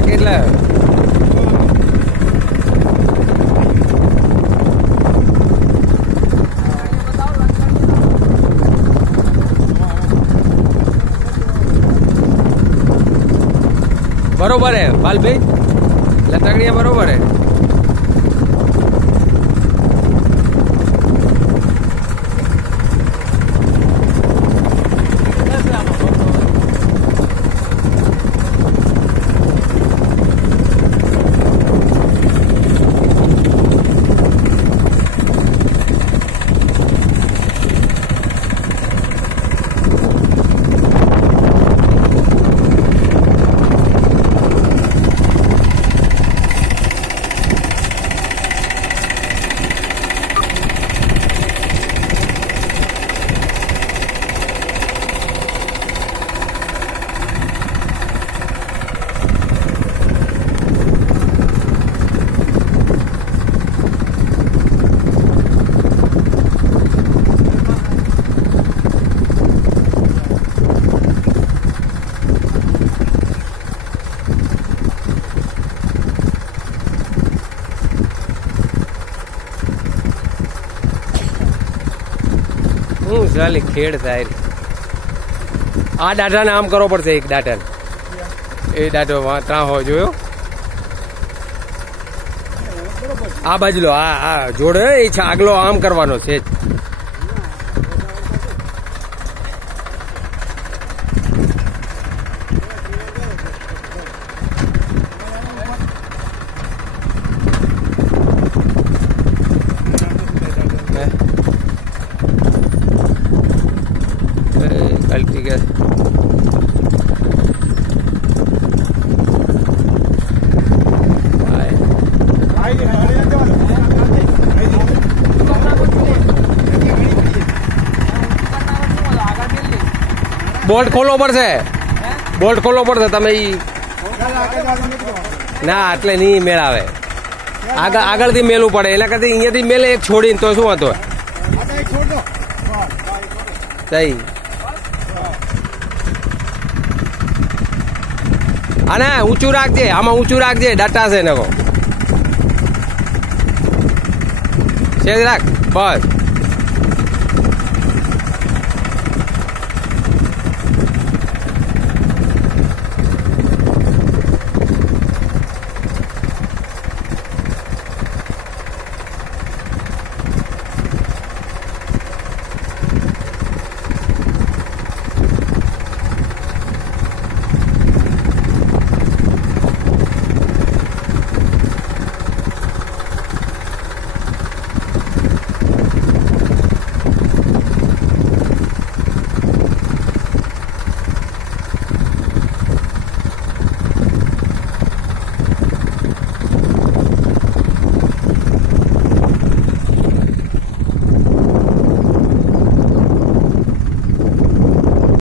રાખ એટલે बरोबर है बाल भाई लटकड़िया बरोबर है। ચાલી ખેડ થાય આ ડાટાને આમ કરવો પડશે એક ડાટાને એ ડાટો ત્યાં હોય જોયો આ બાજુ લો આ જોડે એ છે આગલો આમ કરવાનો છે બોલ્ટ ખોલવો પડશે બોલ્ટ ખોલવો પડશે તમે ના એટલે નહીં મેળ આવે આગળથી મેલવું પડે એના કરતા અહીંયાથી મેલે એક છોડીને તો શું હતો સહી અને ઊંચું રાખજે આમાં ઊંચું રાખજે ડાટા છે ને સેજ રાખ બસ